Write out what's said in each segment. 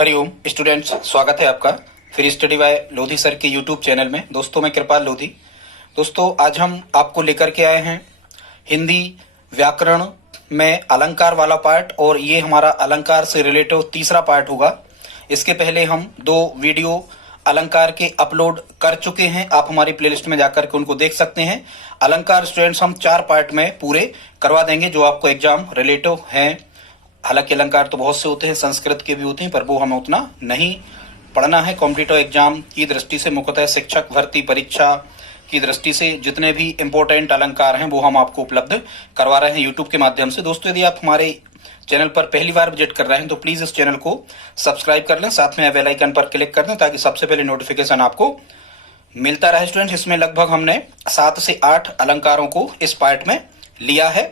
Hariom students, स्वागत है आपका फिर स्टडी बाय लोधी सर के यूट्यूब चैनल में। दोस्तों मैं कृपाल लोधी। दोस्तों आज हम आपको लेकर के आए हैं हिंदी व्याकरण में अलंकार वाला पार्ट, और ये हमारा अलंकार से रिलेटेड तीसरा पार्ट होगा। इसके पहले हम 2 वीडियो अलंकार के अपलोड कर चुके हैं, आप हमारी प्लेलिस्ट में जाकर के उनको देख सकते हैं। अलंकार स्टूडेंट्स हम 4 पार्ट में पूरे करवा देंगे जो आपको एग्जाम रिलेटिव हैं। हालांकि अलंकार तो बहुत से होते हैं, संस्कृत के भी होते हैं, पर वो हमें उतना नहीं पढ़ना है। कॉम्पिटिटिव एग्जाम की दृष्टि से, मुख्यतः शिक्षक भर्ती परीक्षा की दृष्टि से जितने भी इंपॉर्टेंट अलंकार हैं वो हम आपको उपलब्ध करवा रहे हैं यूट्यूब के माध्यम से। दोस्तों यदि आप हमारे चैनल पर पहली बार विजिट कर रहे हैं तो प्लीज इस चैनल को सब्सक्राइब कर लें, साथ में बेल आइकन पर क्लिक कर दें ताकि सबसे पहले नोटिफिकेशन आपको मिलता रहे। स्टूडेंट्स इसमें लगभग हमने 7 से 8 अलंकारों को इस पार्ट में लिया है।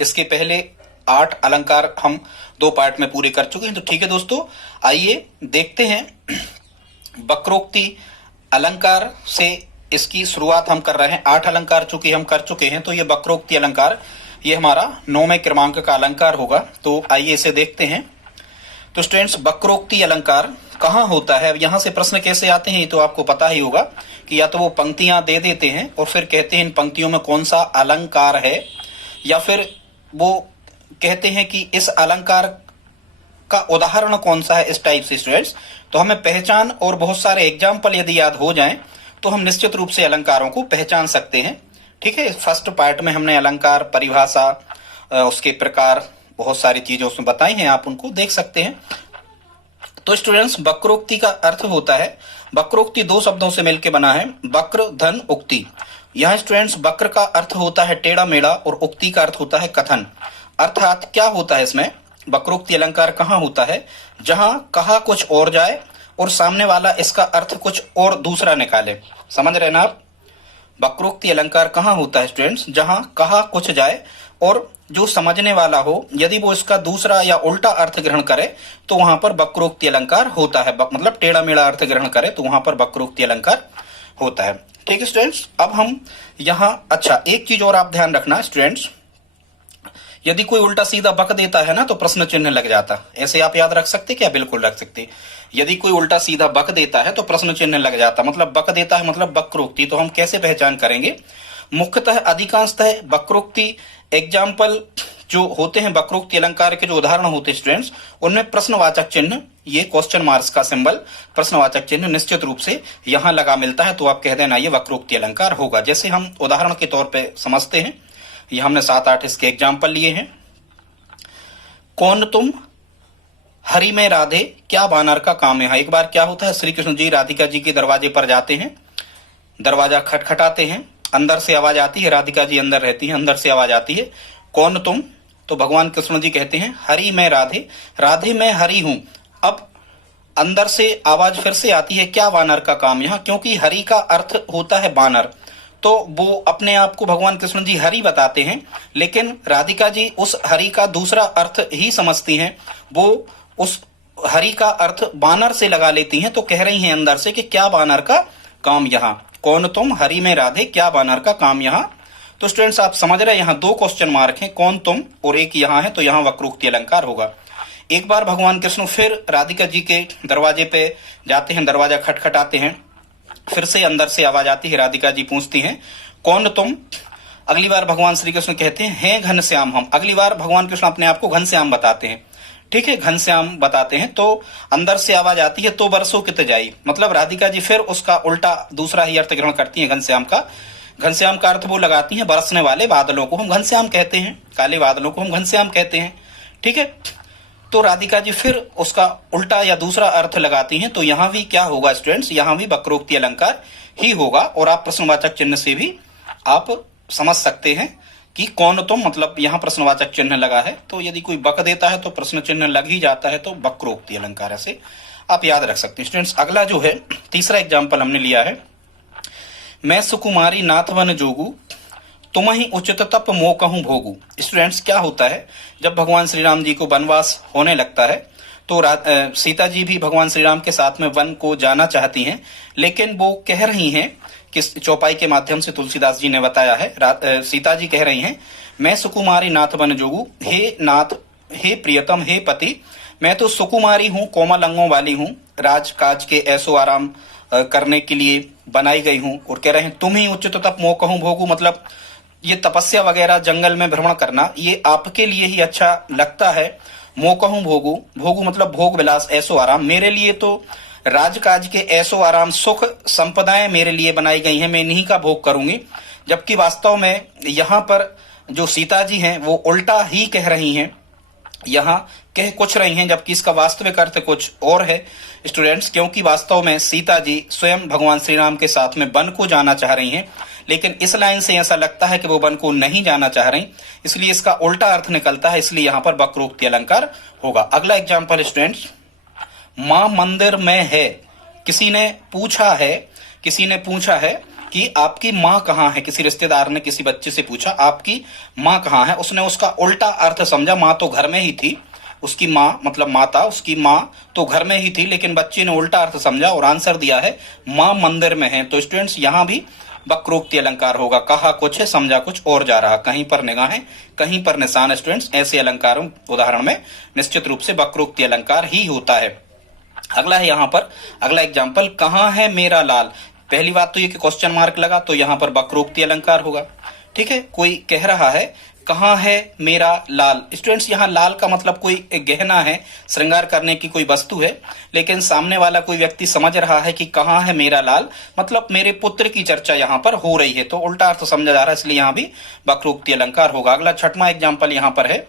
इसके पहले 8 अलंकार हम 2 पार्ट में पूरे कर चुके हैं। तो ठीक है दोस्तों, आइए देखते हैं। वक्रोक्ति अलंकार से इसकी शुरुआत हम कर रहे हैं। 8 अलंकार चूंकि हम कर चुके हैं तो ये वक्रोक्ति अलंकार ये हमारा 9वें क्रमांक का अलंकार होगा। तो आइए इसे देखते हैं। तो स्टूडेंट्स वक्रोक्ति अलंकार कहाँ होता है, अब यहाँ से प्रश्न कैसे आते हैं ये तो आपको पता ही होगा कि या तो वो पंक्तियां दे देते हैं और फिर कहते हैं इन पंक्तियों में कौन सा अलंकार है, या फिर वो कहते हैं कि इस अलंकार का उदाहरण कौन सा है। इस टाइप से स्टूडेंट्स तो हमें पहचान और बहुत सारे एग्जाम्पल यदि याद हो जाएं तो हम निश्चित रूप से अलंकारों को पहचान सकते हैं। ठीक है, फर्स्ट पार्ट में हमने अलंकार परिभाषा, उसके प्रकार, बहुत सारी चीजें उसमें बताई हैं, आप उनको देख सकते हैं। तो स्टूडेंट्स वक्रोक्ति का अर्थ होता है, वक्रोक्ति 2 शब्दों से मिलकर बना है, वक्र धन उक्ति। यहाँ स्टूडेंट्स वक्र का अर्थ होता है टेढ़ा मेढ़ा और उक्ति का अर्थ होता है कथन। अर्थात क्या होता है इसमें, वक्रोक्ति अलंकार कहाँ होता है, जहां कहा कुछ और जाए और सामने वाला इसका अर्थ कुछ और दूसरा निकाले। समझ रहे ना आप, वक्रोक्ति अलंकार कहाँ होता है स्टूडेंट्स, जहां कहा कुछ जाए और जो समझने वाला हो यदि वो इसका दूसरा या उल्टा अर्थ ग्रहण करे तो वहां पर वक्रोक्ति अलंकार होता है। मतलब टेढ़ा मेढ़ा अर्थ ग्रहण करे तो वहां पर वक्रोक्ति अलंकार होता है। ठीक है स्टूडेंट्स, अब हम यहाँ अच्छा एक चीज और आप ध्यान रखना स्टूडेंट्स, यदि कोई उल्टा सीधा बक देता है ना तो प्रश्न चिन्ह लग जाता। ऐसे आप याद रख सकते क्या? बिल्कुल रख सकते। यदि कोई उल्टा सीधा बक देता है तो प्रश्न चिन्ह लग जाता, मतलब बक देता है मतलब वक्रोक्ति। तो हम कैसे पहचान करेंगे? मुख्यतः अधिकांशतः वक्रोक्ति एग्जाम्पल जो होते हैं, वक्रोक्ति अलंकार के जो उदाहरण होते हैं स्टूडेंट्स, उनमें प्रश्नवाचक चिन्ह, ये क्वेश्चन मार्क्स का सिंबल, प्रश्नवाचक चिन्ह निश्चित रूप से यहाँ लगा मिलता है। तो आप कह देना ये वक्रोक्ति अलंकार होगा। जैसे हम उदाहरण के तौर पर समझते हैं, ये हमने 7-8 इसके एग्जाम्पल लिए हैं। कौन तुम हरि में राधे, क्या वानर का काम है। एक बार क्या होता है, श्री कृष्ण जी राधिका जी के दरवाजे पर जाते हैं, दरवाजा खटखटाते हैं, अंदर से आवाज आती है, राधिका जी अंदर रहती हैं, अंदर से आवाज आती है कौन तुम, तो भगवान कृष्ण जी कहते हैं हरि में राधे, राधे मैं हरि हूं। अब अंदर से आवाज फिर से आती है क्या वानर का काम। यहाँ क्योंकि हरि का अर्थ होता है बानर, तो वो अपने आप को भगवान कृष्ण जी हरि बताते हैं, लेकिन राधिका जी उस हरि का दूसरा अर्थ ही समझती हैं, वो उस हरि का अर्थ बानर से लगा लेती हैं। तो कह रही हैं अंदर से कि क्या बानर का काम यहाँ, कौन तुम हरि में राधे, क्या बानर का काम यहाँ। तो स्टूडेंट्स आप समझ रहे हैं, यहाँ 2 क्वेश्चन मार्क हैं, कौन तुम और एक यहाँ है, तो यहाँ वक्रोक्ति अलंकार होगा। एक बार भगवान कृष्ण फिर राधिका जी के दरवाजे पे जाते हैं, दरवाजा खटखटाते हैं, फिर से अंदर से आवाज आती है, राधिका जी पूछती हैं कौन तुम। अगली बार भगवान श्री कृष्ण कहते हैं घनश्याम हम। अगली बार भगवान कृष्ण अपने आप को घनश्याम बताते हैं। ठीक है, घनश्याम बताते हैं। तो अंदर से आवाज आती है तो बरसों कित जाई, मतलब राधिका जी फिर उसका उल्टा दूसरा ही अर्थ ग्रहण करती हैं घनश्याम का। घनश्याम का अर्थ वो लगाती हैं बरसने वाले बादलों को हम घनश्याम कहते हैं, काले बादलों को हम घनश्याम कहते हैं। ठीक है, तो राधिका जी फिर उसका उल्टा या दूसरा अर्थ लगाती हैं। तो यहाँ भी क्या होगा स्टूडेंट्स, यहाँ भी वक्रोक्ति अलंकार ही होगा। और आप प्रश्नवाचक चिन्ह से भी आप समझ सकते हैं कि कौन तुम, मतलब यहाँ प्रश्नवाचक चिन्ह लगा है, तो यदि कोई बक देता है तो प्रश्न चिन्ह लग ही जाता है, तो वक्रोक्ति अलंकार से आप याद रख सकते हैं। स्टूडेंट्स अगला जो है तीसरा एग्जाम्पल हमने लिया है, मैं सुकुमारी नाथ वन जोगू, तुम ही उचित तप मोह कहूं भोगू। स्टूडेंट्स क्या होता है, जब भगवान श्री राम जी को वनवास होने लगता है तो सीता जी भी भगवान श्री राम के साथ में वन को जाना चाहती हैं, लेकिन वो कह रही हैं कि चौपाई के माध्यम से तुलसीदास जी ने बताया है, सीता जी कह रही हैं मैं सुकुमारी नाथ वन जोगू, हे नाथ, हे प्रियतम, हे पति, मैं तो सुकुमारी हूँ, कोमल अंगों वाली हूँ, राज काज के ऐसो आराम करने के लिए बनाई गई हूँ। और कह रहे हैं तुम ही उच्च तप मोह कहूँ भोगू, मतलब ये तपस्या वगैरह जंगल में भ्रमण करना ये आपके लिए ही अच्छा लगता है। मोह कहूँ भोगू, भोगू मतलब भोग विलास ऐसो आराम, मेरे लिए तो राजकाज के ऐसो आराम सुख संपदाएं मेरे लिए बनाई गई हैं, मैं इन्हीं का भोग करूंगी। जबकि वास्तव में यहाँ पर जो सीता जी हैं वो उल्टा ही कह रही हैं, यहाँ कह कुछ रही हैं जबकि इसका वास्तविक अर्थ कुछ और है स्टूडेंट्स। क्योंकि वास्तव में सीता जी स्वयं भगवान श्री राम के साथ में वन को जाना चाह रही हैं, लेकिन इस लाइन से ऐसा लगता है कि वो वन को नहीं जाना चाह रही, इसलिए इसका उल्टा अर्थ निकलता है, इसलिए यहाँ पर वक्रोक्ति अलंकार होगा। अगला एग्जाम्पल स्टूडेंट्स, माँ मंदिर में है। किसी ने पूछा है कि आपकी माँ कहाँ है। किसी रिश्तेदार ने किसी बच्चे से पूछा आपकी माँ कहाँ है, उसने उसका उल्टा अर्थ समझा, माँ तो घर में ही थी। उसकी माँ मतलब माता, उसकी माँ तो घर में ही थी, लेकिन बच्चे ने उल्टा अर्थ समझा और आंसर दिया है माँ मंदिर में है। तो स्टूडेंट्स यहाँ भी वक्रोक्ति अलंकार होगा, कहा कुछ है समझा कुछ और जा रहा, कहीं पर निगाहें कहीं पर निशान। स्टूडेंट्स ऐसे अलंकारों उदाहरण में निश्चित रूप से वक्रोक्ति अलंकार ही होता है। अगला है यहाँ पर अगला एग्जाम्पल, कहाँ है मेरा लाल। पहली बात तो ये कि क्वेश्चन मार्क लगा तो यहाँ पर वक्रोक्ति अलंकार होगा। ठीक है, कोई कह रहा है कहाँ है मेरा लाल। स्टूडेंट्स यहाँ लाल का मतलब कोई गहना है, श्रृंगार करने की कोई वस्तु है, लेकिन सामने वाला कोई व्यक्ति समझ रहा है कि कहाँ है मेरा लाल मतलब मेरे पुत्र की चर्चा यहाँ पर हो रही है, तो उल्टा अर्थ समझा जा रहा है, इसलिए यहाँ भी वक्रोक्ति अलंकार होगा। अगला छठवां एग्जाम्पल यहाँ पर है,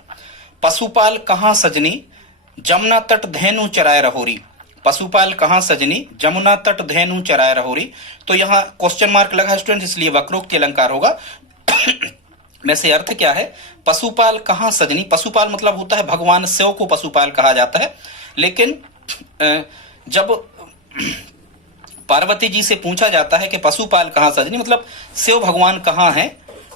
पशुपाल कहाँ सजनी जमुना तट धेनु चराए रहोरी। पशुपाल कहाँ सजनी जमुना तट धेनु चराए रहोरी, तो यहाँ क्वेश्चन मार्क लगा स्टूडेंट, इसलिए वक्रोक्ति अलंकार होगा। वैसे अर्थ क्या है, पशुपाल कहाँ सजनी, पशुपाल मतलब होता है भगवान शिव को पशुपाल कहा जाता है, लेकिन जब पार्वती जी से पूछा जाता है कि पशुपाल कहाँ सजनी मतलब शिव भगवान कहाँ है,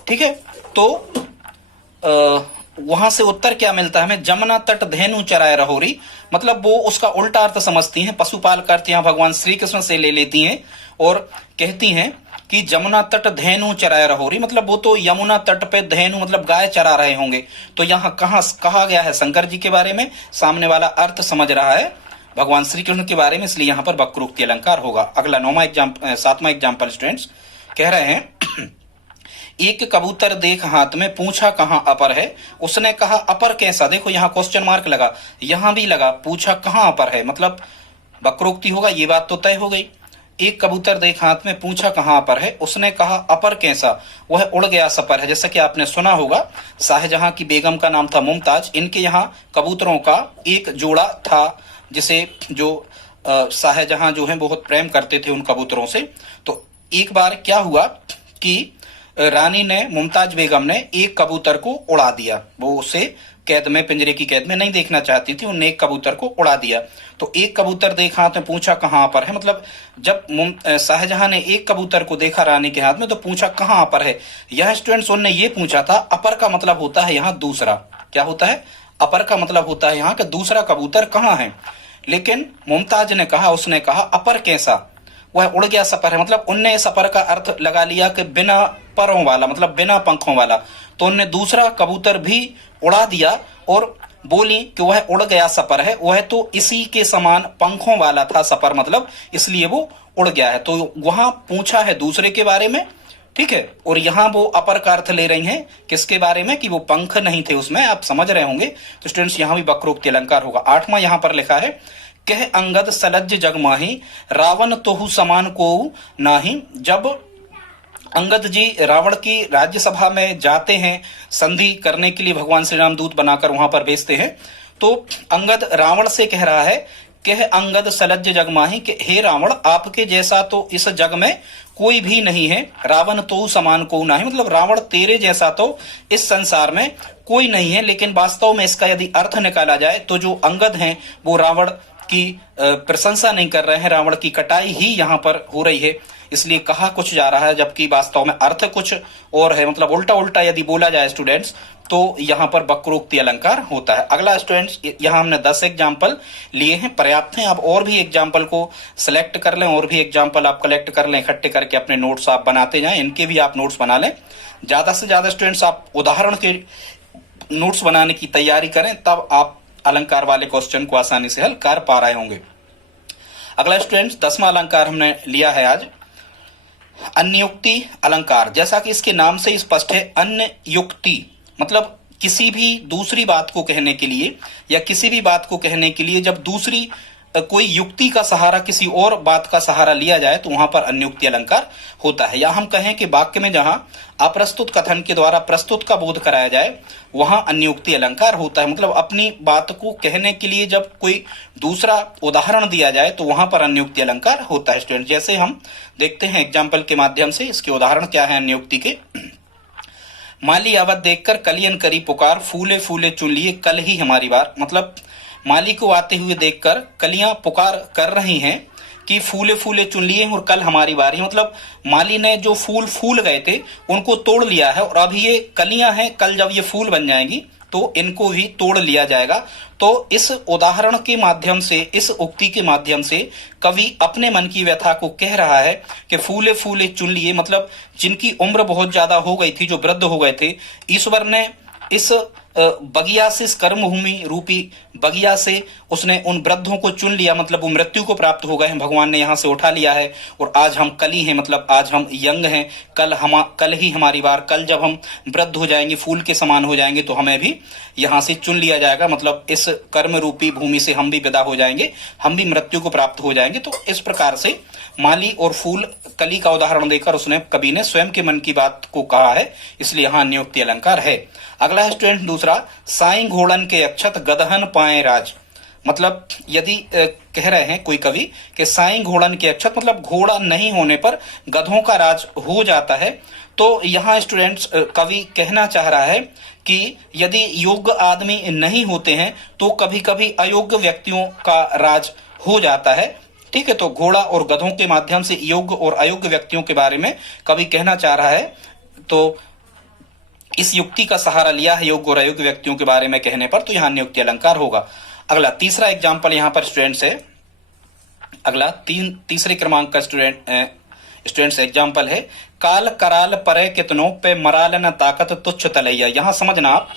ठीक है, तो वहां से उत्तर क्या मिलता है हमें, जमुना तट धेनु चराए रहोरी, मतलब वो उसका उल्टा अर्थ समझती हैं। पशुपाल का अर्थ यहाँ भगवान श्री कृष्ण से ले लेती हैं और कहती हैं कि जमुना तट धेनु चराए रहोरी मतलब वो तो यमुना तट पे धेनु मतलब गाय चरा रहे होंगे। तो यहाँ कहाँ कहा गया है शंकर जी के बारे में, सामने वाला अर्थ समझ रहा है भगवान श्री कृष्ण के बारे में, इसलिए यहाँ पर वक्रोक्ति अलंकार होगा। अगला सातवां एग्जाम्पल स्टूडेंट्स कह रहे हैं, एक कबूतर देख हाथ में पूछा कहाँ अपर है, उसने कहा अपर कैसा। देखो यहाँ क्वेश्चन मार्क लगा, यहाँ भी लगा, पूछा कहाँ अपर है मतलब वक्रोक्ति होगा, ये बात तो तय हो गई। एक कबूतर देख हाथ में पूछा कहाँ अपर है, उसने कहा अपर कैसा, वह उड़ गया सपर है। जैसा कि आपने सुना होगा शाहजहां की बेगम का नाम था मुमताज, इनके यहाँ कबूतरों का एक जोड़ा था जिसे जो शाहजहां जो है बहुत प्रेम करते थे उन कबूतरों से। तो एक बार क्या हुआ कि रानी ने मुमताज बेगम ने एक कबूतर को उड़ा दिया, वो उसे कैद में पिंजरे की कैद में नहीं देखना चाहती थी, उन्होंने एक कबूतर को उड़ा दिया। तो एक कबूतर देखा हाथ में पूछा कहाँ पर है, मतलब जब शाहजहां ने एक कबूतर को देखा रानी के हाथ में तो पूछा कहाँ पर है। यह स्टूडेंट्स उनने ये पूछा था, अपर का मतलब होता है यहाँ दूसरा, क्या होता है, अपर का मतलब होता है यहाँ का दूसरा कबूतर कहाँ है। लेकिन मुमताज ने कहा, उसने कहा अपर कैसा, वह उड़ गया सपर है, मतलब उनने सपर का अर्थ लगा लिया कि बिना परों वाला मतलब बिना पंखों वाला। तो उनने दूसरा कबूतर भी उड़ा दिया और बोली कि वह उड़ गया सपर है, वह तो इसी के समान पंखों वाला था सपर मतलब, इसलिए वो उड़ गया है। तो वहां पूछा है दूसरे के बारे में, ठीक है, और यहाँ वो अपर का अर्थ ले रही हैं किसके बारे में, कि वो पंख नहीं थे उसमें, आप समझ रहे होंगे। तो स्टूडेंट्स यहाँ भी वक्रोक्ति अलंकार होगा। आठवां यहाँ पर लिखा है, कह अंगद सलज्ज जग माही रावण तोहु समान को नाही। जब अंगद जी रावण की राज्यसभा में जाते हैं संधि करने के लिए, भगवान श्री राम दूत बनाकर वहां पर भेजते हैं, तो अंगद रावण से कह रहा है, कह अंगद सलज्ज जग माही, कि हे रावण आपके जैसा तो इस जग में कोई भी नहीं है, रावण तो समान को नहीं, मतलब रावण तेरे जैसा तो इस संसार में कोई नहीं है। लेकिन वास्तव में इसका यदि अर्थ निकाला जाए तो जो अंगद हैं वो रावण की प्रशंसा नहीं कर रहे हैं, रावण की कटाई ही यहाँ पर हो रही है, इसलिए कहा कुछ जा रहा है जबकि वास्तव में अर्थ कुछ और है, मतलब उल्टा उल्टा यदि बोला जाए स्टूडेंट्स तो यहाँ पर वक्रोक्ति अलंकार होता है। अगला स्टूडेंट्स यहाँ हमने 10 एग्जाम्पल लिए हैं, पर्याप्त हैं। आप और भी एग्जाम्पल को सिलेक्ट कर लें, और भी एग्जाम्पल आप कलेक्ट कर लें, इकट्ठे करके अपने नोट्स आप बनाते जाएं, इनके भी आप नोट्स बना लें। ज्यादा से ज्यादा स्टूडेंट्स आप उदाहरण के नोट्स बनाने की तैयारी करें, तब आप अलंकार वाले क्वेश्चन को आसानी से हल कर पा रहे होंगे। अगला स्टूडेंट्स 10वां अलंकार हमने लिया है आज, अन्युक्ति अलंकार। जैसा कि इसके नाम से स्पष्ट है, अन्युक्ति मतलब किसी भी दूसरी बात को कहने के लिए या किसी भी बात को कहने के लिए जब दूसरी कोई युक्ति का सहारा, किसी और बात का सहारा लिया जाए तो वहां पर अन्युक्ति अलंकार होता है। या हम कहें कि वाक्य में जहां अप्रस्तुत कथन के द्वारा प्रस्तुत का बोध कराया जाए वहां अन्युक्ति अलंकार होता है। मतलब अपनी बात को कहने के लिए जब कोई दूसरा उदाहरण दिया जाए तो वहां पर अन्युक्ति अलंकार होता है स्टूडेंट। जैसे हम देखते हैं एग्जाम्पल के माध्यम से, इसके उदाहरण क्या है अन्युक्ति के। माली आवत देखकर कलियन करी पुकार, फूले फूले चुन लिए कल ही हमारी बार। मतलब माली को आते हुए देखकर कलियां पुकार कर रही हैं कि फूले फूले चुन लिए और कल हमारी बारी। मतलब माली ने जो फूल फूल गए थे उनको तोड़ लिया है और अब ये कलियां हैं, कल जब ये फूल बन जाएंगी तो इनको भी तोड़ लिया जाएगा। तो इस उदाहरण के माध्यम से, इस उक्ति के माध्यम से कवि अपने मन की व्यथा को कह रहा है कि फूले फूले चुन लिए, मतलब जिनकी उम्र बहुत ज्यादा हो गई थी, जो वृद्ध हो गए थे, ईश्वर ने इस बगिया से, इस कर्मभूमि रूपी बगिया से उसने उन वृद्धों को चुन लिया। मतलब वो मृत्यु को प्राप्त हो गए हैं, भगवान ने यहाँ से उठा लिया है और आज हम कली हैं, मतलब आज हम यंग हैं, कल ही हमारी बार। कल जब हम वृद्ध हो जाएंगे, फूल के समान हो जाएंगे तो हमें भी यहाँ से चुन लिया जाएगा। मतलब इस कर्म रूपी भूमि से हम भी विदा हो जाएंगे, हम भी मृत्यु को प्राप्त हो जाएंगे। तो इस प्रकार से माली और फूल कली का उदाहरण देकर उसने, कवि ने स्वयं के मन की बात को कहा है, इसलिए यहाँ अन्योक्ति अलंकार है। अगला है स्टूडेंट दूसरा, साईं घोड़न के अक्षत गदहन पाए राज। मतलब यदि कह रहे हैं कोई कवि कि साईं घोड़न के अक्षत, मतलब घोड़ा नहीं होने पर गधों का राज हो जाता है। तो यहाँ स्टूडेंट्स कवि कहना चाह रहा है कि यदि योग्य आदमी नहीं होते हैं तो कभी कभी अयोग्य व्यक्तियों का राज हो जाता है। ठीक है, तो घोड़ा और गधों के माध्यम से योग्य और अयोग्य व्यक्तियों के बारे में कवि कहना चाह रहा है। तो इस युक्ति का सहारा लिया है योग्य और अयोग्य व्यक्तियों के बारे में कहने पर, तो यहाँ अन्योक्ति अलंकार होगा। अगला तीसरा एग्जाम्पल यहाँ पर स्टूडेंट्स है, अगला तीसरे क्रमांक का स्टूडेंट्स एग्जाम्पल है, काल कराल परे कितनों पे मराल न ताकत तुच्छ तलैया। यहाँ समझना आप,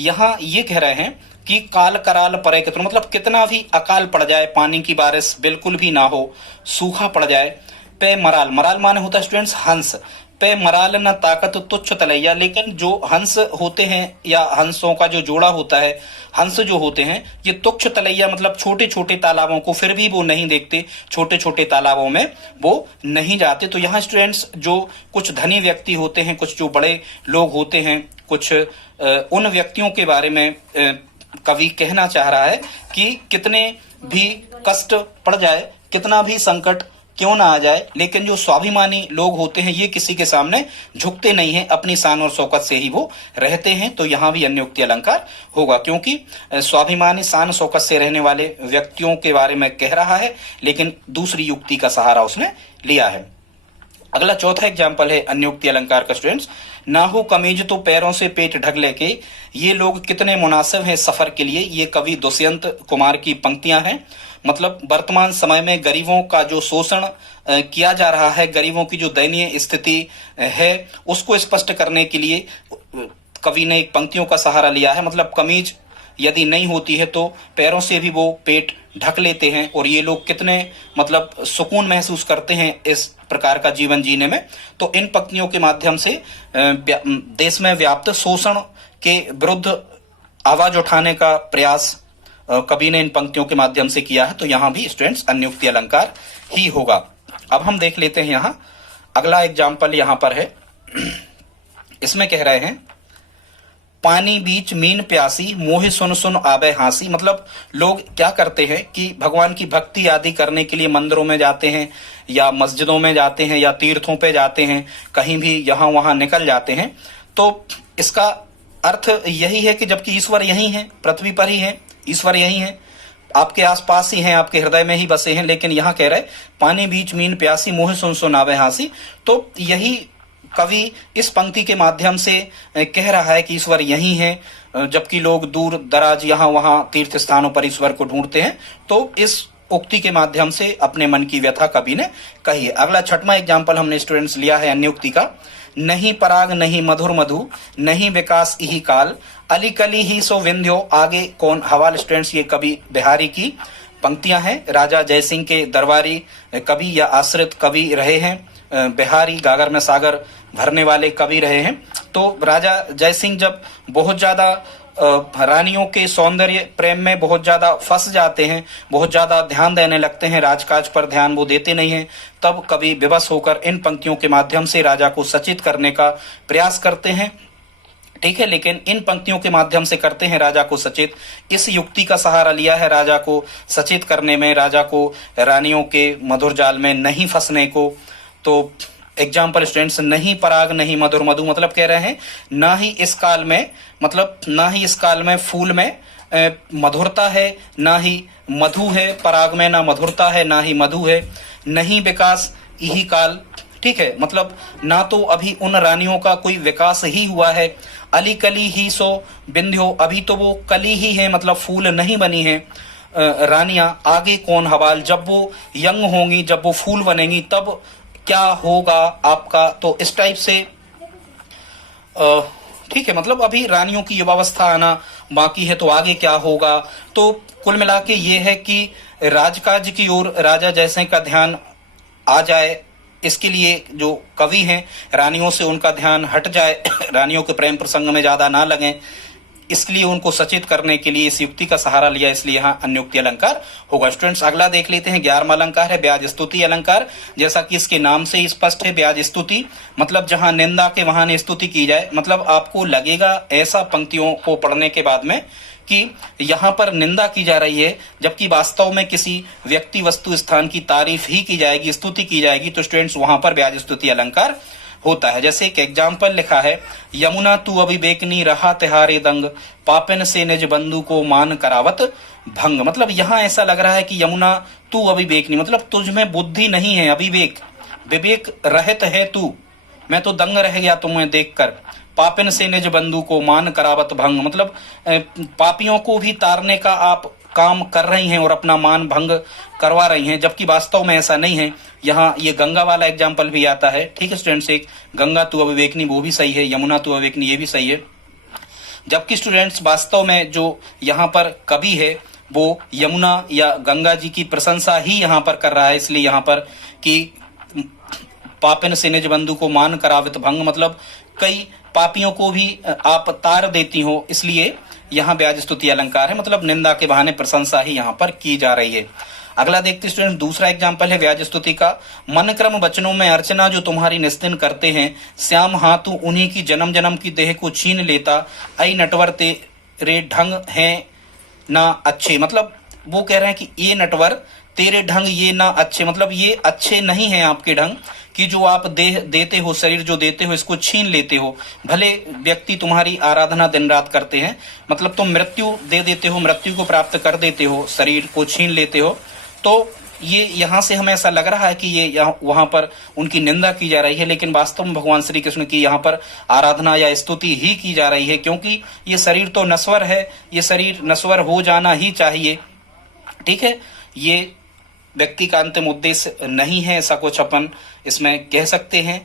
यहाँ ये कह रहे हैं कि काल कराल परे कितनों, मतलब कितना भी अकाल पड़ जाए, पानी की बारिश बिल्कुल भी ना हो, सूखा पड़ जाए, पे मराल, मराल माने होता है स्टूडेंट्स हंस, पे मराल न ताकत तुच्छ तलैया। लेकिन जो हंस होते हैं या हंसों का जो जोड़ा होता है, हंस जो होते हैं ये तुच्छ तलैया, मतलब छोटे छोटे तालाबों को फिर भी वो नहीं देखते, छोटे छोटे तालाबों में वो नहीं जाते। तो यहाँ स्टूडेंट्स जो कुछ धनी व्यक्ति होते हैं, कुछ जो बड़े लोग होते हैं, कुछ उन व्यक्तियों के बारे में कवि कहना चाह रहा है कि कितने भी कष्ट पड़ जाए, कितना भी संकट क्यों ना आ जाए, लेकिन जो स्वाभिमानी लोग होते हैं ये किसी के सामने झुकते नहीं हैं, अपनी शान और शौकत से ही वो रहते हैं। तो यहाँ भी अन्योक्ति अलंकार होगा, क्योंकि स्वाभिमानी शान शौकत से रहने वाले व्यक्तियों के बारे में कह रहा है, लेकिन दूसरी युक्ति का सहारा उसने लिया है। अगला चौथा एग्जाम्पल है अन्योक्ति अलंकार का स्टूडेंट्स, ना हो कमीज तो पैरों से पेट ढक लेके, ये लोग कितने मुनासिब हैं सफर के लिए। ये कवि दुष्यंत कुमार की पंक्तियां हैं। मतलब वर्तमान समय में गरीबों का जो शोषण किया जा रहा है, गरीबों की जो दयनीय स्थिति है, उसको स्पष्ट करने के लिए कवि ने एक पंक्तियों का सहारा लिया है। मतलब कमीज यदि नहीं होती है तो पैरों से भी वो पेट ढक लेते हैं, और ये लोग कितने मतलब सुकून महसूस करते हैं इस प्रकार का जीवन जीने में। तो इन पंक्तियों के माध्यम से देश में व्याप्त शोषण के विरुद्ध आवाज उठाने का प्रयास कवि ने इन पंक्तियों के माध्यम से किया है। तो यहाँ भी स्टूडेंट्स अन्योक्ति अलंकार ही होगा। अब हम देख लेते हैं यहाँ अगला एग्जाम्पल यहाँ पर है, इसमें कह रहे हैं, पानी बीच मीन प्यासी मोहे सुन सुन आबे हांसी। मतलब लोग क्या करते हैं कि भगवान की भक्ति आदि करने के लिए मंदिरों में जाते हैं या मस्जिदों में जाते हैं या तीर्थों पे जाते हैं, कहीं भी यहाँ वहां निकल जाते हैं। तो इसका अर्थ यही है कि जबकि ईश्वर यही है, पृथ्वी पर ही है, ईश्वर यही है, आपके आसपास ही हैं, आपके हृदय में ही बसे हैं, लेकिन यहाँ कह रहे पानी बीच मीन प्यासी मोहे सुन सुन आबे हांसी। तो यही कवि इस पंक्ति के माध्यम से कह रहा है कि ईश्वर यही है, जबकि लोग दूर दराज यहाँ वहाँ तीर्थ स्थानों पर ईश्वर को ढूंढते हैं। तो इस उक्ति के माध्यम से अपने मन की व्यथा कवि ने कही है। अगला छठवां एग्जाम्पल हमने स्टूडेंट्स लिया है अन्योक्ति का, नहीं पराग नहीं मधुर मधु, नहीं विकास इही काल, अली कली ही सो विंध्यो, आगे कौन हवाल। स्टूडेंट्स, ये कवि बिहारी की पंक्तियां हैं। राजा जयसिंह के दरबारी कवि या आश्रित कवि रहे हैं बिहारी, गागर में सागर भरने वाले कवि रहे हैं। तो राजा जयसिंह जब बहुत ज्यादा रानियों के सौंदर्य प्रेम में बहुत ज्यादा फंस जाते हैं, बहुत ज्यादा ध्यान देने लगते हैं, राजकाज पर ध्यान वो देते नहीं हैं, तब कवि विवश होकर इन पंक्तियों के माध्यम से राजा को सचेत करने का प्रयास करते हैं। ठीक है, लेकिन इन पंक्तियों के माध्यम से करते हैं राजा को सचेत। इस युक्ति का सहारा लिया है राजा को सचेत करने में, राजा को रानियों के मधुर जाल में नहीं फंसने को। तो एग्जाम्पल स्टूडेंट्स, नहीं पराग नहीं मधुर मधु, मतलब कह रहे हैं ना ही इस काल में, मतलब ना ही इस काल में फूल में मधुरता है, ना ही मधु है पराग में, ना मधुरता है ना ही मधु है, नहीं विकास यही काल। ठीक है, मतलब ना तो अभी उन रानियों का कोई विकास ही हुआ है, अली कली ही सो बिंध्यो, अभी तो वो कली ही है, मतलब फूल नहीं बनी है रानियां, आगे कौन हवाल, जब वो यंग होंगी, जब वो फूल बनेंगी तब क्या होगा आपका। तो इस टाइप से ठीक है, मतलब अभी रानियों की युवावस्था आना बाकी है, तो आगे क्या होगा। तो कुल मिला के ये है कि राजकाज की ओर राजा जयसिंह का ध्यान आ जाए, इसके लिए जो कवि हैं रानियों से उनका ध्यान हट जाए, रानियों के प्रेम प्रसंग में ज्यादा ना लगे, इसलिए उनको सचेत करने के लिए इस युक्ति का सहारा लिया, इसलिए यहाँ अन्योक्ति अलंकार होगा। स्टूडेंट्स, अगला देख लेते हैं 11वां अलंकार है ब्याज स्तुति अलंकार। जैसा कि इसके नाम से ही स्पष्ट है, ब्याज स्तुति मतलब जहां निंदा के वहां स्तुति की जाए। मतलब आपको लगेगा ऐसा पंक्तियों को पढ़ने के बाद में कि यहाँ पर निंदा की जा रही है, जबकि वास्तव में किसी व्यक्ति वस्तु स्थान की तारीफ ही की जाएगी, स्तुति की जाएगी। तो स्टूडेंट्स, वहां पर ब्याज स्तुति अलंकार होता है। जैसे एक एग्जाम्पल लिखा है, यमुना तू अविवेकनी रहा तिहारे दंग, पापिन से निज बंधु को मान करावत भंग। मतलब यहाँ ऐसा लग रहा है कि यमुना तू अविवेकनी, मतलब तुझ में बुद्धि नहीं है, अविवेक विवेक रहित है तू, मैं तो दंग रह गया तुम्हें देखकर। पापिन से निज बंधु को मान करावत भंग, मतलब पापियों को भी तारने का आप काम कर रही हैं और अपना मान भंग करवा रही हैं, जबकि वास्तव में ऐसा नहीं है। यहाँ ये गंगा वाला एग्जाम्पल भी आता है। ठीक है स्टूडेंट्स, एक गंगा तू अविवेकनी वो भी सही है, यमुना तू अविवेकनी ये भी सही है। जबकि स्टूडेंट्स वास्तव में जो यहाँ पर कवि है वो यमुना या गंगा जी की प्रशंसा ही यहाँ पर कर रहा है, इसलिए यहाँ पर कि पापिन से निज बंधु को मान करावित भंग, मतलब कई पापियों को भी आप तार देती हो, इसलिए यहाँ ब्याज स्तुति अलंकार है, मतलब निंदा के बहाने प्रशंसा ही यहाँ पर की जा रही है। अगला देखते स्टूडेंट, दूसरा एग्जाम्पल है ब्याज स्तुति का। मन क्रम वचनों में अर्चना जो तुम्हारी निस्तिन करते हैं, श्याम हाथू उन्हीं की जन्म जन्म की देह को छीन लेता, ऐ नटवर तेरे ढंग हैं ना अच्छे। मतलब वो कह रहे हैं कि ये नटवर तेरे ढंग ये ना अच्छे, मतलब ये अच्छे नहीं हैं आपके ढंग, कि जो आप देह देते हो, शरीर जो देते हो इसको छीन लेते हो। भले व्यक्ति तुम्हारी आराधना दिन रात करते हैं, मतलब तुम मृत्यु दे देते हो, मृत्यु को प्राप्त कर देते हो, शरीर को छीन लेते हो। तो ये यहाँ से हमें ऐसा लग रहा है कि ये यहाँ वहां पर उनकी निंदा की जा रही है, लेकिन वास्तव में भगवान श्री कृष्ण की यहाँ पर आराधना या स्तुति ही की जा रही है, क्योंकि ये शरीर तो नश्वर है, ये शरीर नश्वर हो जाना ही चाहिए। ठीक है, ये व्यक्ति का अंतिम उद्देश्य नहीं है, ऐसा कुछ अपन इसमें कह सकते हैं।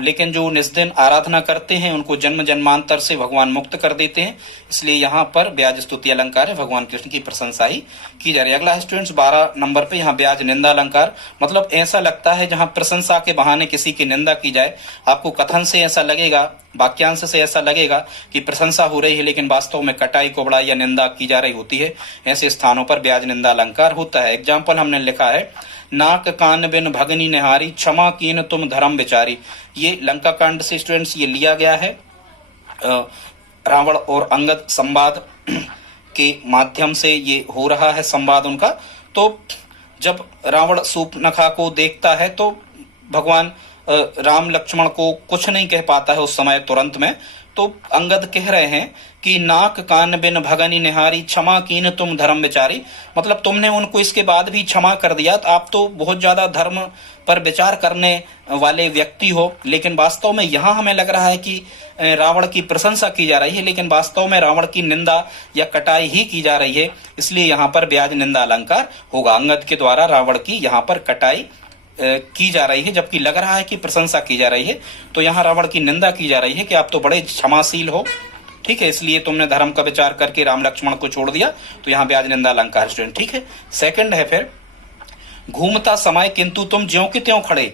लेकिन जो निस्दिन आराधना करते हैं उनको जन्म जन्मांतर से भगवान मुक्त कर देते हैं, इसलिए यहाँ पर ब्याज स्तुति अलंकार है, भगवान कृष्ण की प्रशंसा ही की जा रही है। अगला है स्टूडेंट्स 12 नंबर पे, यहाँ ब्याज निंदा अलंकार। मतलब ऐसा लगता है जहाँ प्रशंसा के बहाने किसी की निंदा की जाए, आपको कथन से ऐसा लगेगा, वाक्यांश से ऐसा लगेगा कि प्रशंसा हो रही है, लेकिन वास्तव में कटाई कोबड़ाई या निंदा की जा रही होती है। ऐसे स्थानों पर ब्याज निंदा अलंकार होता है। एग्जाम्पल हमने लिखा है, नाक कान बिन भगनी निहारी, क्षमा कीन तुम धर्म विचारी। ये लंका कांड से स्टूडेंट्स ये लिया गया है, रावण और अंगद संवाद के माध्यम से ये हो रहा है संवाद उनका। तो जब रावण शूर्पणखा को देखता है तो भगवान राम लक्ष्मण को कुछ नहीं कह पाता है उस समय तुरंत में। तो अंगद कह रहे हैं कि नाक कान बिन भगनी निहारी, क्षमा कीन तुम धर्म विचारी। मतलब तुमने उनको इसके बाद भी क्षमा कर दिया, तो आप तो बहुत ज्यादा धर्म पर विचार करने वाले व्यक्ति हो। लेकिन वास्तव में यहाँ हमें लग रहा है कि रावण की प्रशंसा की जा रही है, लेकिन वास्तव में रावण की निंदा या कटाई ही की जा रही है, इसलिए यहाँ पर ब्याज निंदा अलंकार होगा। अंगद के द्वारा रावण की यहाँ पर कटाई की जा रही है, जबकि लग रहा है कि प्रशंसा की जा रही है। तो यहाँ रावण की निंदा की जा रही है कि आप तो बड़े क्षमाशील हो, ठीक है, इसलिए तुमने धर्म का विचार करके राम लक्ष्मण को छोड़ दिया। तो यहाँ ब्याज निंदा अलंकार स्टूडेंट, ठीक है। सेकंड है फिर, घूमता समय किंतु तुम ज्यों के त्यों खड़े,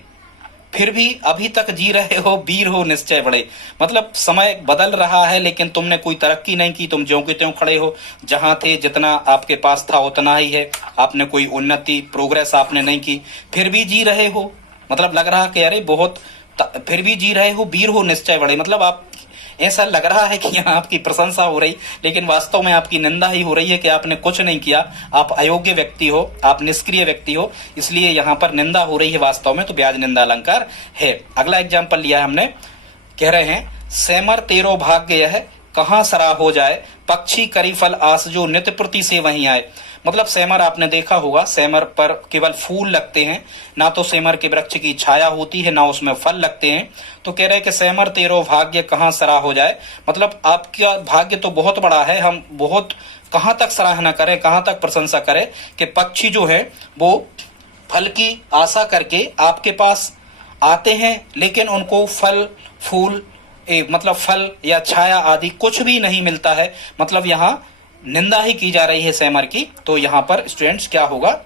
फिर भी अभी तक जी रहे हो, वीर हो निश्चय बड़े। मतलब समय बदल रहा है लेकिन तुमने कोई तरक्की नहीं की, तुम ज्यों के त्यों खड़े हो, जहां थे जितना आपके पास था उतना ही है, आपने कोई उन्नति प्रोग्रेस आपने नहीं की, फिर भी जी रहे हो। मतलब लग रहा कि अरे बहुत, फिर भी जी रहे हो, वीर हो निश्चय बड़े। मतलब आप, ऐसा लग रहा है कि यहाँ आपकी प्रशंसा हो रही, लेकिन वास्तव में आपकी निंदा ही हो रही है कि आपने कुछ नहीं किया, आप अयोग्य व्यक्ति हो, आप निष्क्रिय व्यक्ति हो, इसलिए यहाँ पर निंदा हो रही है वास्तव में। तो ब्याज निंदा अलंकार है। अगला एग्जाम्पल लिया है हमने, कह रहे हैं सेमर तेरो भाग्य है, कहाँ सरा हो जाए, पक्षी करी फल आस जो नित्य प्रति से वहीं आए। मतलब सेमर आपने देखा होगा, सेमर पर केवल फूल लगते हैं, ना तो सेमर के वृक्ष की छाया होती है, ना उसमें फल लगते हैं। तो कह रहे हैं कि सेमर तेरो भाग्य कहाँ सरा हो जाए, मतलब आपका भाग्य तो बहुत बड़ा है, हम बहुत कहाँ तक सराहना करें, कहाँ तक प्रशंसा करें कि पक्षी जो है वो फल की आशा करके आपके पास आते हैं, लेकिन उनको फल फूल मतलब फल या छाया आदि कुछ भी नहीं मिलता है। मतलब यहाँ निंदा ही की जा रही है सेमर की। तो यहाँ पर स्टूडेंट्स क्या होगा,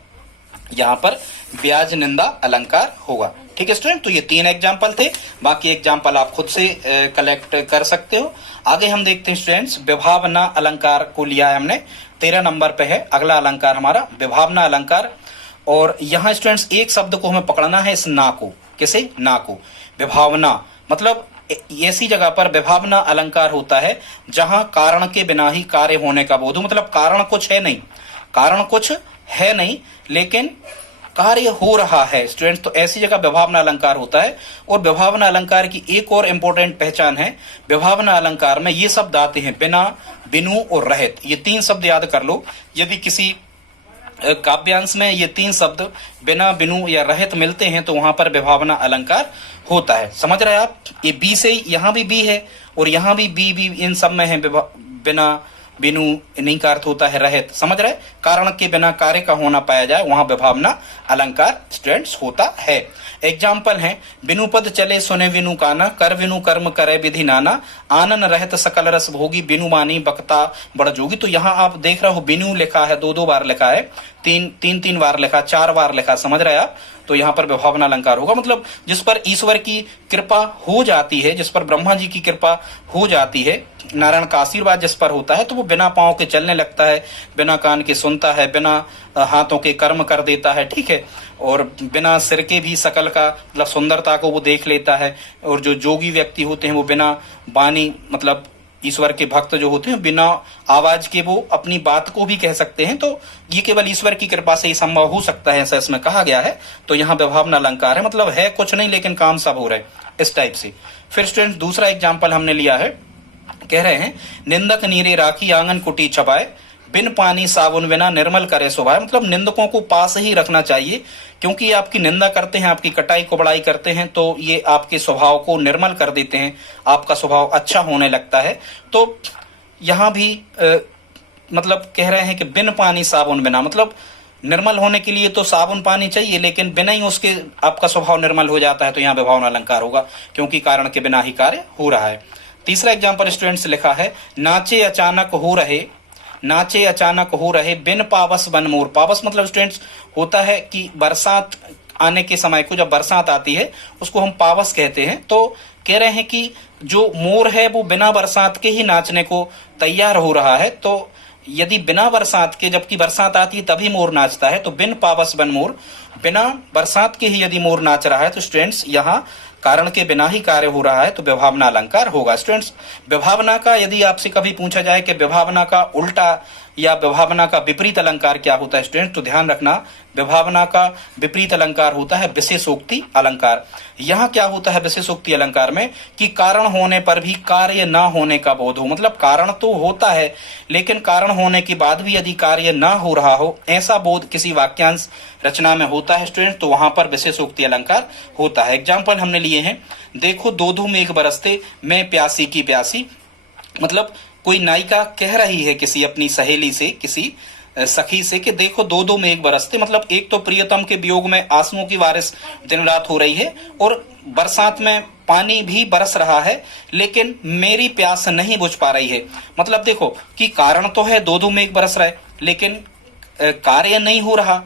यहाँ पर ब्याज निंदा अलंकार होगा, ठीक है स्टूडेंट। तो ये 3 एग्जाम्पल थे, बाकी एग्जाम्पल आप खुद से कलेक्ट कर सकते हो। आगे हम देखते हैं स्टूडेंट्स, विभावना अलंकार को लिया है हमने, 13 नंबर पे है अगला अलंकार हमारा, विभावना अलंकार। और यहाँ स्टूडेंट्स एक शब्द को हमें पकड़ना है, इस ना को, किसे, ना को। विभावना मतलब ऐसी जगह पर विभावना अलंकार होता है जहां कारण के बिना ही कार्य होने का बोध हो। मतलब कारण कुछ है नहीं, कारण कुछ है नहीं लेकिन कार्य हो रहा है स्टूडेंट्स, तो ऐसी जगह विभावना अलंकार होता है। और विभावना अलंकार की एक और इंपॉर्टेंट पहचान है, विभावना अलंकार में ये शब्द आते हैं बिना, बिनु और रहित। ये 3 शब्द याद कर लो, यदि किसी काव्यांश में ये 3 शब्द बिना, बिनु या रहित मिलते हैं तो वहां पर विभावना अलंकार होता है। समझ रहे हैं आप, ये बी से यहाँ भी बी है और यहाँ भी बी, इन सब में है बिना, बिनु, इन्हीं का अर्थ होता है रहित। समझ रहे, कारण के बिना कार्य का होना पाया जाए वहां विभावना अलंकार स्टूडेंट्स होता है। एग्जाम्पल है, बिनु पद चले सुने विनु काना, कर विनु कर्म करे विधि नाना, आनन रहत सकल रस भोगी, बिनु मानी बक्ता बड़ जोगी। तो यहाँ आप देख रहे हो बिनु लिखा है, 2 बार लिखा है, 3 बार लिखा, 4 बार लिखा, समझ रहे आप। तो यहाँ पर विभावना अलंकार होगा। मतलब जिस पर ईश्वर की कृपा हो जाती है, जिस पर ब्रह्मा जी की कृपा हो जाती है, नारायण का आशीर्वाद जिस पर होता है, तो वो बिना पांव के चलने लगता है, बिना कान के सुनता है, बिना हाथों के कर्म कर देता है, ठीक है, और बिना सिर के भी सकल का मतलब सुंदरता को वो देख लेता है। और जो जोगी व्यक्ति होते हैं वो बिना वाणी मतलब ईश्वर के भक्त जो होते हैं बिना आवाज के वो अपनी बात को भी कह सकते हैं। तो ये केवल ईश्वर की कृपा से ही संभव हो सकता है, ऐसा इसमें कहा गया है। तो यहाँ विभावना अलंकार है, मतलब है कुछ नहीं लेकिन काम सब हो रहा है, इस टाइप से। फिर स्टूडेंट दूसरा एग्जाम्पल हमने लिया है, कह रहे हैं निंदक नीरे राखी आंगन कुटी छपाए, बिन पानी साबुन बिना निर्मल करे स्वभाव। मतलब निंदकों को पास ही रखना चाहिए, क्योंकि आपकी निंदा करते हैं, आपकी कटाई को बड़ाई करते हैं, तो ये आपके स्वभाव को निर्मल कर देते हैं, आपका स्वभाव अच्छा होने लगता है। तो यहाँ भी मतलब कह रहे हैं कि बिन पानी साबुन बिना, मतलब निर्मल होने के लिए तो साबुन पानी चाहिए, लेकिन बिना ही उसके आपका स्वभाव निर्मल हो जाता है। तो यहाँ विभावना अलंकार होगा, क्योंकि कारण के बिना ही कार्य हो रहा है। तीसरा एग्जाम्पल स्टूडेंट्स लिखा है, नाचे अचानक हो रहे, नाचे अचानक हो रहे, बिन पावस बन मोर। पावस मतलब स्टूडेंट्स होता है कि बरसात आने के समय को, जब बरसात आती है उसको हम पावस कहते हैं। तो कह रहे हैं कि जो मोर है वो बिना बरसात के ही नाचने को तैयार हो रहा है। तो यदि बिना बरसात के, जबकि बरसात आती है तभी मोर नाचता है, तो बिन पावस बन मोर, बिना बरसात के ही यदि मोर नाच रहा है तो स्टूडेंट्स यहाँ कारण के बिना ही कार्य हो रहा है, तो विभावना अलंकार होगा। स्टूडेंट्स विभावना का यदि आपसे कभी पूछा जाए कि विभावना का उल्टा या विभावना का विपरीत अलंकार क्या होता है स्टूडेंट, तो ध्यान रखना विभावना का विपरीत अलंकार होता है विशेषोक्ति अलंकार। यहाँ क्या होता है विशेषोक्ति अलंकार में कि कारण होने पर भी कार्य न होने का बोध हो। मतलब कारण तो होता है लेकिन कारण होने के बाद भी यदि कार्य न हो रहा हो, ऐसा बोध किसी वाक्यांश रचना में होता है स्टूडेंट, तो वहां पर विशेषोक्ति अलंकार होता है। एग्जाम्पल हमने लिए हैं, देखो दो धूम एक बरसते, मैं प्यासी की प्यासी। मतलब कोई नायिका कह रही है किसी अपनी सहेली से, किसी सखी से कि देखो दो दो मेघ बरसते, मतलब एक तो प्रियतम के वियोग में आंसुओं की बारिश दिन रात हो रही है और बरसात में पानी भी बरस रहा है, लेकिन मेरी प्यास नहीं बुझ पा रही है। मतलब देखो कि कारण तो है, दो दो मेघ बरस रहा है, लेकिन कार्य नहीं हो रहा।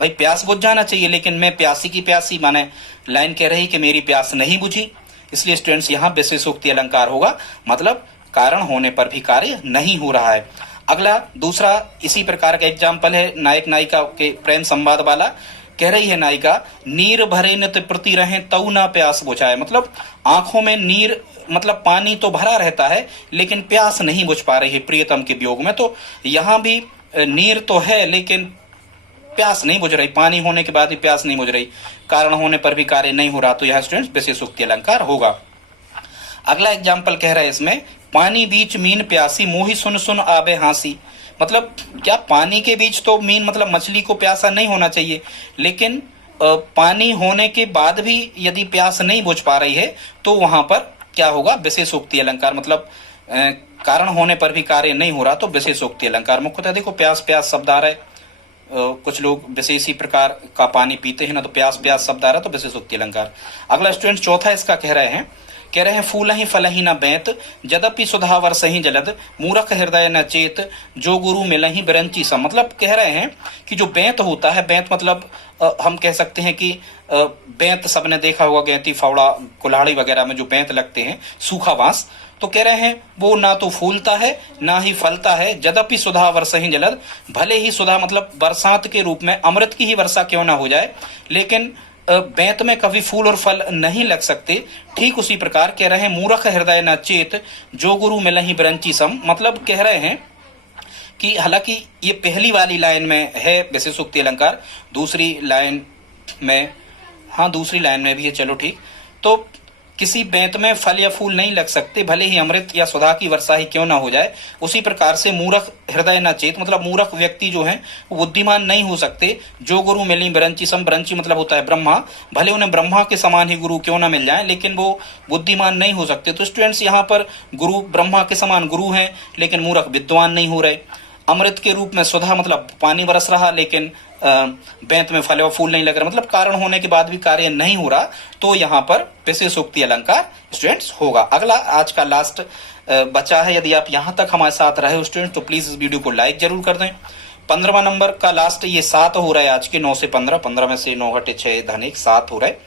भाई प्यास बुझ जाना चाहिए, लेकिन मैं प्यासी की प्यासी, माने लाइन कह रही कि मेरी प्यास नहीं बुझी, इसलिए स्टूडेंट्स यहाँ विशेषोक्ति अलंकार होगा, मतलब कारण होने पर भी कार्य नहीं हो रहा है। अगला दूसरा इसी प्रकार का एग्जाम्पल है नायक नायिका के प्रेम संवाद वाला। कह रही है नायिका, नीर भरे नित प्रति रहे तऊ ना प्यास बुझाए। मतलब आंखों में नीर, मतलब पानी तो भरा रहता है, लेकिन प्यास नहीं बुझ पा रही है प्रियतम के वियोग में। तो यहाँ भी नीर तो है, लेकिन प्यास नहीं बुझ रही, पानी होने के बाद भी प्यास नहीं बुझ रही, कारण होने पर भी कार्य नहीं हो रहा। तो यह स्टूडेंट्स विशेषोक्ति अलंकार होगा। अगला एग्जाम्पल कह रहा है इसमें, पानी बीच मीन प्यासी मोही सुन सुन आबे हांसी। मतलब क्या पानी के बीच तो मीन, मतलब मछली को प्यासा नहीं होना चाहिए, लेकिन पानी होने के बाद भी यदि प्यास नहीं बुझ पा रही है तो वहां पर क्या होगा, विशेषोक्ति अलंकार। मतलब कारण होने पर भी कार्य नहीं हो रहा तो विशेषोक्ति अलंकार। मुख्यतः देखो प्यास प्यास शब्द आ रहा है, कुछ लोग विशेष ही प्रकार का पानी पीते हैं ना, तो प्यास प्यास शब्द आ रहा तो विशेषोक्ति अलंकार। अगला स्टूडेंट चौथा इसका कह रहे हैं फूल ही फल ही न बेंत जदपि सुधावर सही जलद मूर्ख हृदय न चेत जो गुरु मिलहि बिरंची सम। मतलब कह रहे हैं कि जो बेंत होता है, बेंत मतलब हम कह सकते हैं कि बेंत सबने देखा होगा, गैती फावड़ा कुल्हाड़ी वगैरह में जो बेंत लगते हैं, सूखा बांस। तो कह रहे हैं वो ना तो फूलता है ना ही फलता है, जदपि सुधा वर्षा ही जलद, भले ही सुधा मतलब बरसात के रूप में अमृत की ही वर्षा क्यों ना हो जाए, लेकिन बेंत में कभी फूल और फल नहीं लग सकते। ठीक उसी प्रकार कह रहे हैं मूर्ख हृदय न चेत जो गुरु मिलहि बिरंची सम। मतलब कह रहे हैं कि हालांकि ये पहली वाली लाइन में है विशेषोक्ति अलंकार, दूसरी लाइन में, हाँ दूसरी लाइन में भी है, चलो ठीक। तो किसी बेंत में फल या फूल नहीं लग सकते, भले ही अमृत या सुधा की वर्षा ही क्यों ना हो जाए। उसी प्रकार से मूर्ख हृदय न चेत, मतलब मूर्ख व्यक्ति जो है वो बुद्धिमान नहीं हो सकते। जो गुरु मिली बिरंची सम, बिरंची मतलब होता है ब्रह्मा, भले उन्हें ब्रह्मा के समान ही गुरु क्यों ना मिल जाए, लेकिन वो बुद्धिमान नहीं हो सकते। तो स्टूडेंट्स यहाँ पर गुरु ब्रह्मा के समान गुरु हैं, लेकिन मूर्ख विद्वान नहीं हो रहे। अमृत के रूप में सुधा मतलब पानी बरस रहा, लेकिन बेंत में फल और फूल नहीं लग रहा, मतलब कारण होने के बाद भी कार्य नहीं हो रहा। तो यहाँ पर विशेषोक्ति अलंकार स्टूडेंट्स होगा। अगला आज का लास्ट बचा है, यदि आप यहाँ तक हमारे साथ रहे हो स्टूडेंट तो प्लीज इस वीडियो को लाइक जरूर कर दें। 15वां नंबर का लास्ट, ये 7 हो रहा है आज के, 9 से 15, 15 में से 9 घटे 6 धन 1, 7 हो रहा है।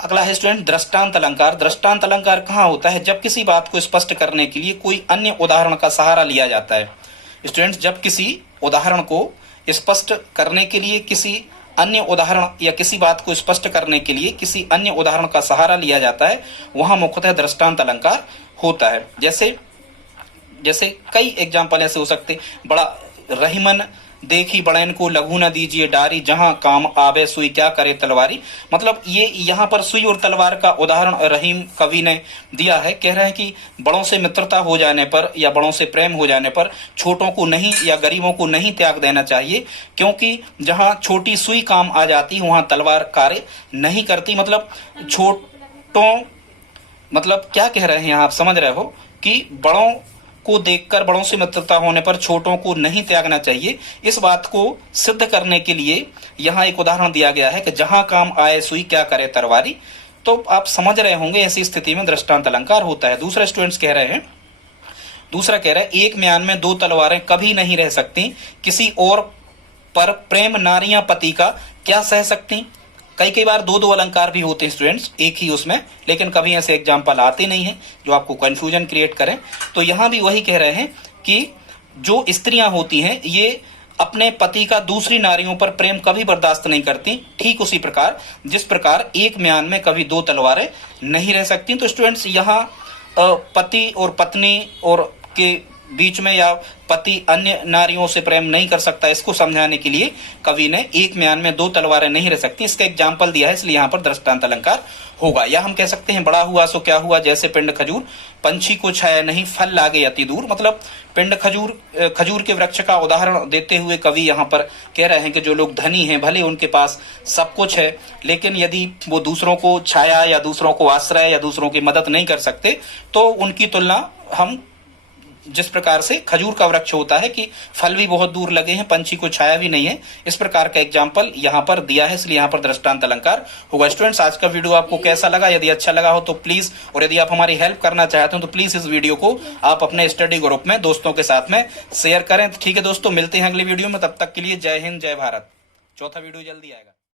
अगला है स्टूडेंट दृष्टांत अलंकार। दृष्टांत अलंकार कहाँ होता है, जब किसी बात को स्पष्ट करने के लिए कोई अन्य उदाहरण का सहारा लिया जाता है। स्टूडेंट्स जब किसी उदाहरण को स्पष्ट करने के लिए किसी अन्य उदाहरण या किसी बात को स्पष्ट करने के लिए किसी अन्य उदाहरण का सहारा लिया जाता है, वहां मुख्यतः दृष्टांत अलंकार होता है। जैसे कई एग्जाम्पल ऐसे हो सकते, बड़ा रहीमन देखी बड़ैन को लघु न दीजिए डारी जहां काम आवे सुई क्या करे तलवारी। मतलब ये यहाँ पर सुई और तलवार का उदाहरण रहीम कवि ने दिया है। कह रहे हैं कि बड़ों से मित्रता हो जाने पर या बड़ों से प्रेम हो जाने पर छोटों को नहीं या गरीबों को नहीं त्याग देना चाहिए, क्योंकि जहां छोटी सुई काम आ जाती वहां तलवार कार्य नहीं करती। मतलब छोटों, मतलब क्या कह रहे हैं यहाँ, आप समझ रहे हो कि बड़ों को देखकर, बड़ों से मित्रता होने पर छोटों को नहीं त्यागना चाहिए। इस बात को सिद्ध करने के लिए यहाँ एक उदाहरण दिया गया है कि जहां काम आए सुई क्या करे तरवारी। तो आप समझ रहे होंगे ऐसी स्थिति में दृष्टांत अलंकार होता है। दूसरा स्टूडेंट्स कह रहे हैं, दूसरा कह रहा है एक म्यान में 2 तलवारें कभी नहीं रह सकती, किसी और पर प्रेम नारियां पति का क्या सह सकती। कई बार 2 अलंकार भी होते हैं स्टूडेंट्स एक ही उसमें, लेकिन कभी ऐसे एग्जाम्पल आते नहीं हैं जो आपको कंफ्यूजन क्रिएट करें। तो यहां भी वही कह रहे हैं कि जो स्त्रियां होती हैं ये अपने पति का दूसरी नारियों पर प्रेम कभी बर्दाश्त नहीं करती। ठीक उसी प्रकार जिस प्रकार एक म्यान में कभी 2 तलवारें नहीं रह सकती। तो स्टूडेंट्स यहाँ पति और पत्नी और के बीच में या पति अन्य नारियों से प्रेम नहीं कर सकता, इसको समझाने के लिए कवि ने एक म्यान में 2 तलवारें नहीं रह सकती इसका एग्जाम्पल दिया है, इसलिए यहाँ पर दृष्टांत अलंकार होगा। या हम कह सकते हैं बड़ा हुआ सो क्या हुआ, जैसे पिंड खजूर पंछी को छाया नहीं फल लागे अति दूर। मतलब पिंड खजूर के वृक्ष का उदाहरण देते हुए कवि यहाँ पर कह रहे हैं कि जो लोग धनी हैं, भले उनके पास सब कुछ है, लेकिन यदि वो दूसरों को छाया या दूसरों को आश्रय या दूसरों की मदद नहीं कर सकते तो उनकी तुलना हम जिस प्रकार से खजूर का वृक्ष होता है कि फल भी बहुत दूर लगे हैं, पंछी को छाया भी नहीं है, इस प्रकार का एग्जाम्पल यहाँ पर दिया है, इसलिए यहाँ पर दृष्टांत अलंकार होगा। स्टूडेंट्स, आज का वीडियो आपको कैसा लगा? यदि अच्छा लगा हो तो प्लीज, और यदि आप हमारी हेल्प करना चाहते हो तो प्लीज इस वीडियो को आप अपने स्टडी ग्रुप में दोस्तों के साथ में शेयर करें। ठीक है दोस्तों, मिलते हैं अगली वीडियो में, तब तक के लिए जय हिंद, जय भारत। चौथा वीडियो जल्दी आएगा।